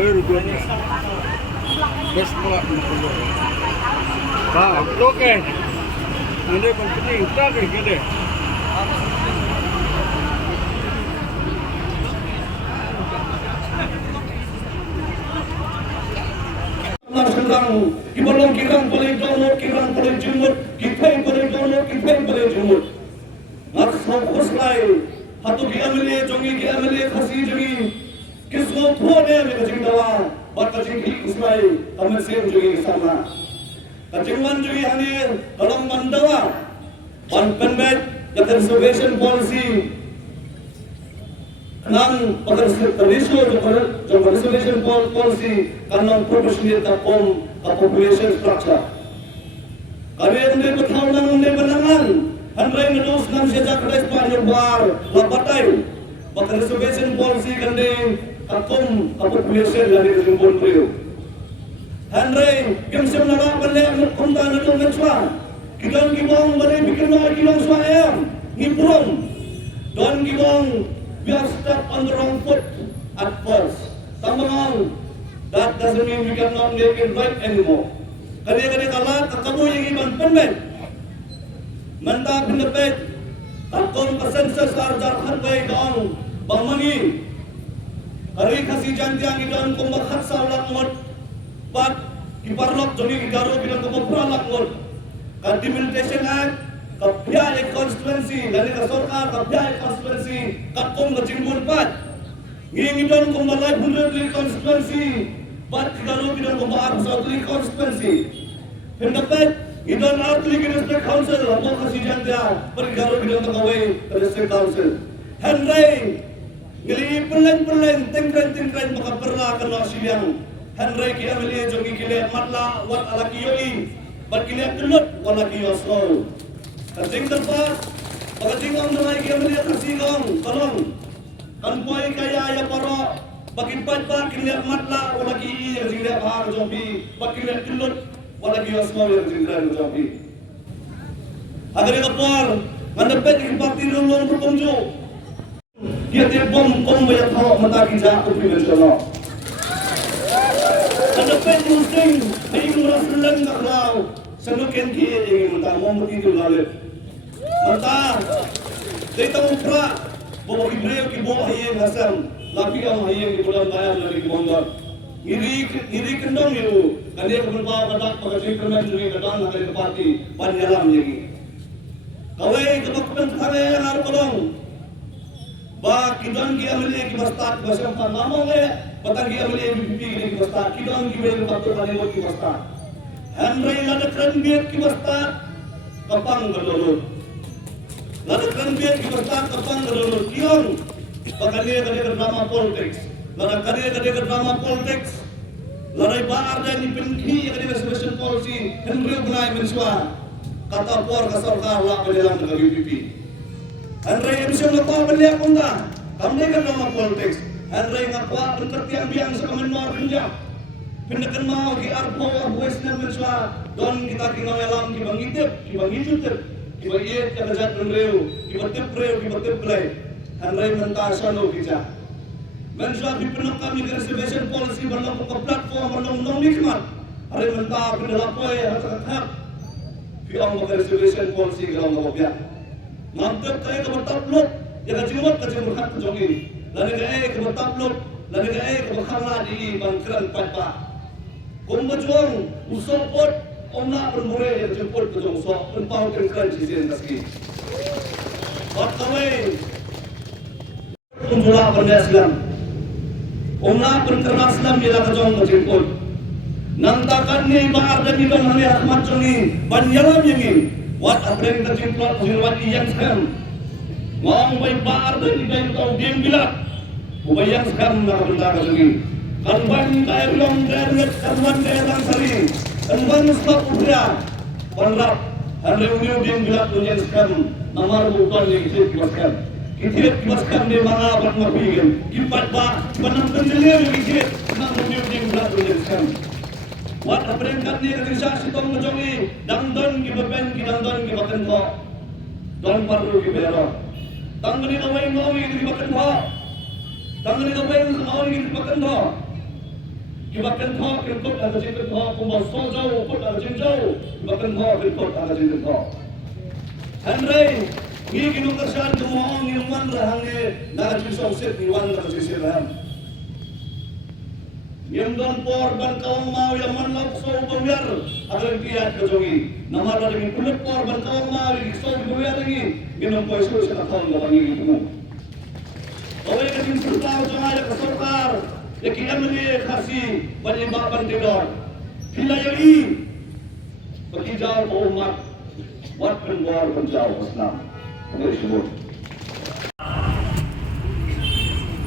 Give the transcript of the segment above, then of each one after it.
Very good. Best pula nak. Okey. Ini penting tak gede. Kibalong kirang boleh download, kirang boleh jumut, kita boleh download, kita boleh jumut. Naksau kuslai, hatu kiamile jongi kiamile khasi jongi, kisgo thone ame kajing dawa, bat kajing hi kuslai, kami sem jongi sama. Kajingwan jongi hani kalong mandawa, ban penbet, the conservation policy. Nang conservation policy kanang proportionate upon a population structure. Kami hindi bertahu nang hindi benangan. Handray na dos nang siya jakres pa yung bar lapatay. Conservation policy kanding akom a population lagi kasimpon priyo. Handray kimsim na rapan niya ang kumta na itong nagswa. Kitang gibong balay bikin mga kilong swayam. Ngipurong. Doon gibong we are stuck on the wrong foot at first. Somehow, that doesn't mean we cannot make it right anymore. Kali-kali kalat, kakamu yung ibang penmen. Manta pinapit, takong kasensus arjar bay doon, bangmangi. Kari kasi jantiang idon kung maghat sa lakmod, pat kiparlok joni igaro bilang kumapura lakmod. Ka-Demonetization Act, Kapiyay constituency, dari ka sorkar Kapiyay constituency, kapong kajimbun pat. Nging idon kung malay hundredly constituency, pat kigalo idon kung maar southly constituency. Hindapet, idon outly district council, amo kasi dyan dia, perigaro idon takaway district council. Henry, ngili pulen-pulen, tingkren-tingkren, makaperla ka no siyang. Henry kaya mili jongi kile matla wat alakiyoi, bat kile tulut walakiyo slow. Kasing terpas, pagkasing ang nangay kaya maliya kasigong, kalong. Kanpoy kaya ya paro, bakit pa kiniyak matla, wala ki iya kiniyak hang jombi, bakit kilut, wala ki yosmaw yang kiniyak jombi. Agar yang kapal, mandapet yung parti nulong berkunjo. Dia bom bayat hawak mata kita aku prevensiono. Mandapet yung sing, ay yung rasulan na kraw, sanukin ki yung mata mo matido lalit. Mata, dito mo pra, bawa kibreo kibo hayeng hasam, lapi ang hayeng kibulang bayan na kibonggol. Ngiri kendong yun, kaniya kumulbaw kadak pagkasikrament yung kadang na kayo party, panyalam yung kawai kemakkuman kare yang harus kolong. Ba kidon ki amili ki basta basam pa namong batang ki amili BPP ki basta kidon ki wel patto kane mo ki basta. Henry ladakran biet ki basta kapang gadolot. Ladakran biet ki basta kapang gadolot. Kidon pagkaliya kane drama politics. Ladakariya kane drama politics. Laray baar dan ipinhi kane reservation policy Henry gunay menswa. Kata por kasarkar la dalam negara UPP. Henry emission na pa bali akong da. Kami kan drama politics. Henry ngakwa tertiang biang sa Kamenmar Punjab. Pindakan mau ki arpo voice na menswa don kita kingawelam ki bangitip, ki bagiet ka kajat reu, ki batip play. Henry mentasan lo kita. Menswa pipinok kami reservation policy bandang ko platform bandang nikmat. Hari mentah pendalapoy hak Piang baka reservation policy galang kapapya. Mantap kaya kabataplok, ya kajimot berkat kejongi. Lani kaya kabataplok, lani kaya kabakala di bangkran patpa. Kung berjuang, usopot, omna bermure ya kajimot kejong usop, penpau kengkran cisian taski. Bat kawai, kunjula benda Islam. Omna penkran Islam ya kejong kajimot. Nantakan ni baar dan ibang hari rahmat jongi banyalam yangi wat apreng terjimplot hirwat iyang skam ngong bay baar dan ibang tau diem bilak ubayang skam nakabenta jongi kanban kaya bilong derwet kanban kaya langsari kanban stop ubra panrap hari uniu diem bilak unyang skam namar bukan yang isip kibaskan kitip kibaskan di mga apat mapigil kipat ba panang tenjelir yang isip nang uniu diem bilak unyang skam Wat aprengat ni organisasi tong majongi dangdon ki baben ki dangdon ki baken ko don parlu ki bero tangani away ngawi ki baken ko tangani away ngawi ki baken ko Ibakan kau kentut ada cinta kau kumbau sojau pun ada cinta ibakan kau kentut ada cinta kau. Henry, ni kinung kerjaan kemohon ni wan rahangnya nak cinta usit ni wan nak cinta rahang. Yang don por ban kau mau yang man lok so pembiar agar kiat kejongi. Nama ada dengan kulit por ban kau mau lagi so pembiar lagi. Minum kau isu sekat kau nggak panggil itu. Kau yang cinta tahu jangan ada kesorkar. Lagi MLA kasih penyebab tidur. Bila ini bagi jauh umat, buat penjual penjauh Islam. Ini sebut.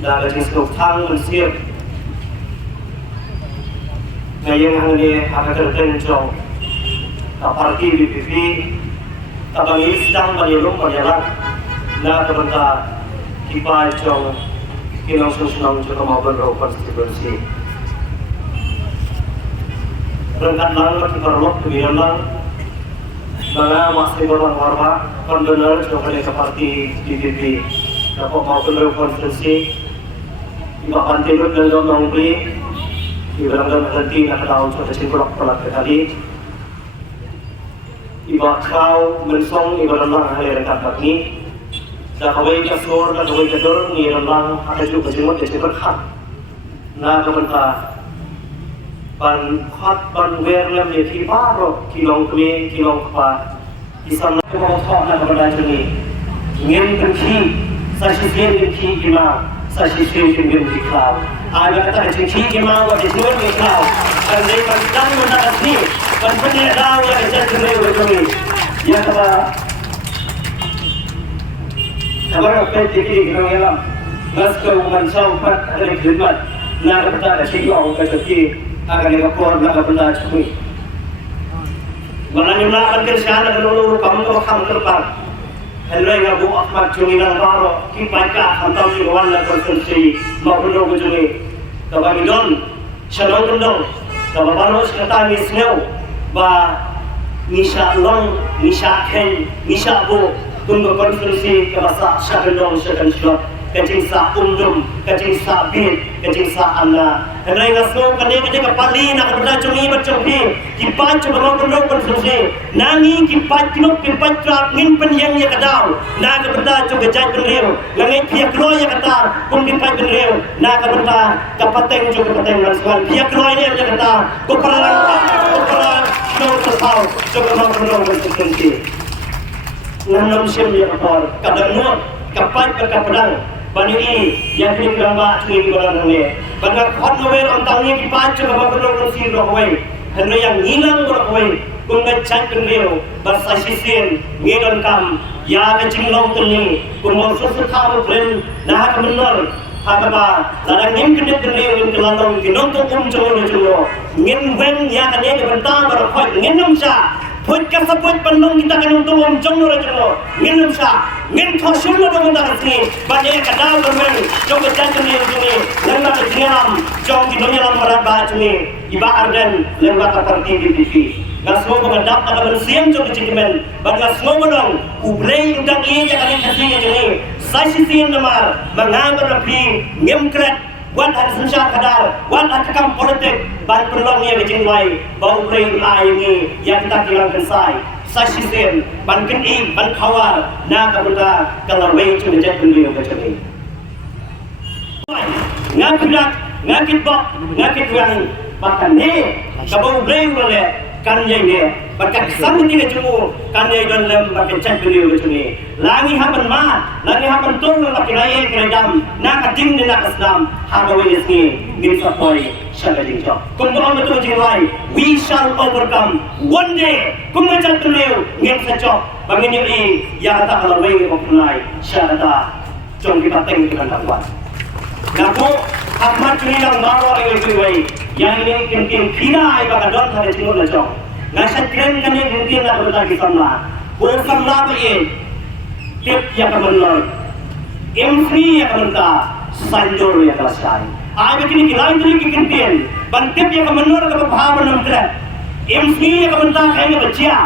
Dari jenis tang mensiap, ngayang hangni akan tertenjong. Parti BPP, kabangi sedang menyuruh penjalan, nak kebentar kipai jong. Kinang susunang juga maupun konstitusi. Berangkat lang lagi perlok kemudian lang, mana masih orang warma konvener juga ke parti DPP, dapat maupun konstitusi. Iba pantai lu dan dong nongpi, ibaratkan nanti nak tahu suatu singkulak pelak kali. Iba kau mensong ibarat lang hari rekat ni. Dah kawai kasur, dah kawai kedor, ni rambang ada juga jemut jadi berkat. Nah kebentar, ban hot ban werlem ni kiparo, kilong kue, kilong apa, kisah nak kau thok nak kebentar ni. Ngem kenci, sasisian kenci kima, sasisian kenci kikau. Ada kata kenci kima, wajib semua kikau. Dan dari perjalanan mana asli, dan benar tahu yang saya sendiri berkami. Ya kata. Kabar apa jadi kita ngelam, naskah umansau pat ada khidmat, nak berita ada silau kecil, akan dikapur nak berita cumi. Malam nak akan kerjaan akan lalu kamu tu kamu terpar. Henry Abu Ahmad cumi nang baru, kipaika hantam jualan nak konstruksi, mau benda cumi. Kabar midon, shalom kendong, kabar baru sekarang ni snow, ba nisha long, nisha ken, nisha bu. Tunggu konstruksi kebasa syakendong syakend syok kecing sa umdum kecing sa bin kecing sa anna henry ngasno kane kepali nak berda cumi bercumi kipat coba kondong konstruksi nangi kipat kinok kipat trap ngin penyang ya kadau nak berda coba jaj penriu langit pihak lo ya kata pun kipat penriu nak berda kapateng coba pateng langsung pihak lo ini ya kata koparan no tersau coba kondong konstruksi nanam sim dia kapal kadang nuat kapai berkapedang bani ini yang kini keramba cumi di badan ini bangga hot novel ontang ini kipacu kapal kedong sir rohway henry yang hilang rohway kunga chan kenriu bahasa sisin ngedon kam ya kecing long tuni kumau susu tahu pren nah kemenor hakaba ladang ngin kedep kenriu ngin kelandong kinong tukum colo ngin wen ya kane kebentar berkhoi ngin numsa Put kasaput pandong kita kanong tuwom jong nora jong ngin sa ngin thosul na dong ta ni bani kadal gomen jong jan ni ni lengba jinam jong kinonyalam maraba ni iba arden lengba ta parti DPP ngasmo pengadap ada bersiam jong cikimen ban ngasmo dong ublei undang i ya kali kasi ni sasi sin namar mangang rapi ngimkret wan hat sensyat kadar wan hat kam politik ban perlong ye jing lai bau prei ai ni yang kita kilang kensai sasisen ban keni ban khawar na kabuta kalawei chu jet kundiu keceni ngakilat ngakit bok ngakit wang bahkan ni kabau prei wale kan ye ni bakat samni ke jumu kan ye don lem bakat jet kundiu keceni langi haban ma langi haban tol la kirai kredam na kating ni na kasdam hagawai isni ngin sapoi Shagajing job. Kumpulan betul jiwai, we shall overcome one day. Kumpulan terleu ngem sejok. Bangin yang ini, ya kata kalau we overnight, syarata jom kita teng dengan dakwah. Naku Ahmad curi yang baru yang jiwai, yang ini kintin kira ibadah don hari cingul lejong. Ngasat keren kan yang kintin nak bertagi samla. Bukan samla begin. Tip yang kemenor, M3 yang kementar, sanjur yang kelasai. Ayo kini lain tadi kintin, bantip yang kemenor ke bahasa menentang. MC yang kementar kayaknya bercia,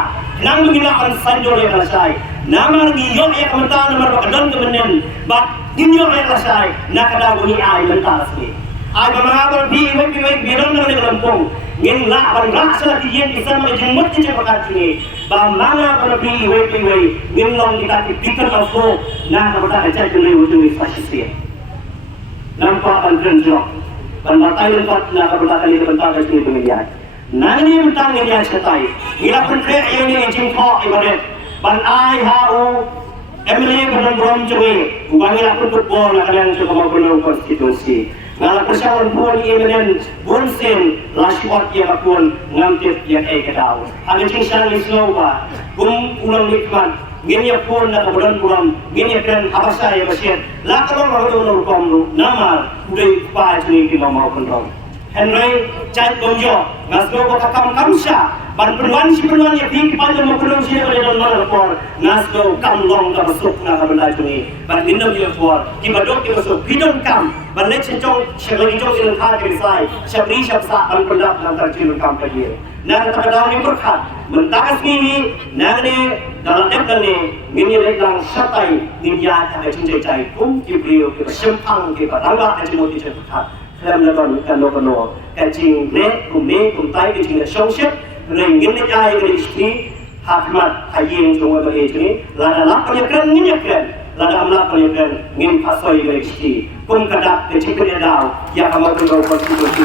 nang mengilakan sanjur yang kelasai. Nama ngiyok yang kementar nomor bakadon kemenen, bat ngiyok yang kelasai. Nak ada bunyi air mentar sini. ai bamanga bi bidon na lampung ngin la ban sala di yen isa ma jemut ti pakat ni bamanga bi ngin long kita pikir aku na bata aja jeli ujung fasisi nampak ban jok ban batai lempat na bata kali bentar ke sini pengiat nangni mentang ni dia setai ila pentre ini jingko ibadat ban ai hau MLA badan berom cuy, ubangi lakun football nak kalian cuba mahu konstitusi. Ngalah persoalan pun ini bonsen lashwat yang apun ngamtit yang kedau. Ada cincang lisau ba, ulang nikmat. Gini pun nak badan berom, gini kan apa saya masih. Lakalong mahu komlu, namar udah pa cuy kita mahu kontrol. Henry cai bonjo, ngasgo bakam kamsha. Ban peruan yang tinggi panjang maupun sini pada dalam lapor ngasgo kamlong ka masuk na ka benda ini ban indam dia for ki badok ki masuk bidon kam ban lek cong syagli cong silang kha ke sai syabri syabsa ban pendak antar cilun kam pagi na ka daw ni berkat mentakas ni ne dalam dep ni ngini lek lang satai ninja ta cinjai cai kum ki brio ki sempang ki baranga ka cimoti cepat dalam leban kan no kacing ne kum tai ki cinga songship Ringin ni jaya ke istri Hakmat hayim cuma bagi ini Lada lap penyekren Lada amlap penyekren ngin pasoi ke istri Kum kadak ke cikir dia daw Ya kamu tu kau konstitusi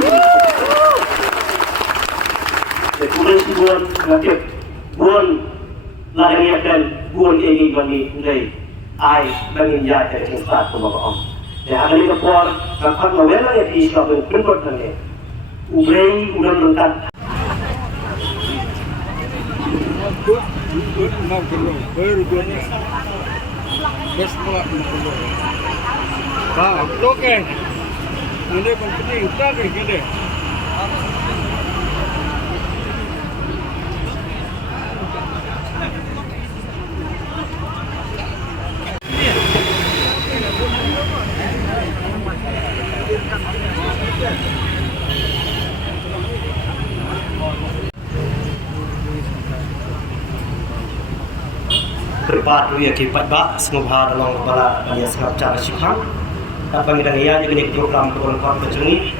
Kemudian si buan Ngatif Buan Lada nyekren Buan ini bagi Ndai Ai bagi jaya ke cinstat Kumaka om Ya ada ni kepor Kapat mawela ya di Islam Penkot nani Ubrei udang lengkap mau keluar baru duanya bes pula keluar oke ini penting tadi gede berbat ya kipat ba semua dalam kepala dia sangat cara sifat apa yang dia jadi program program kecil ini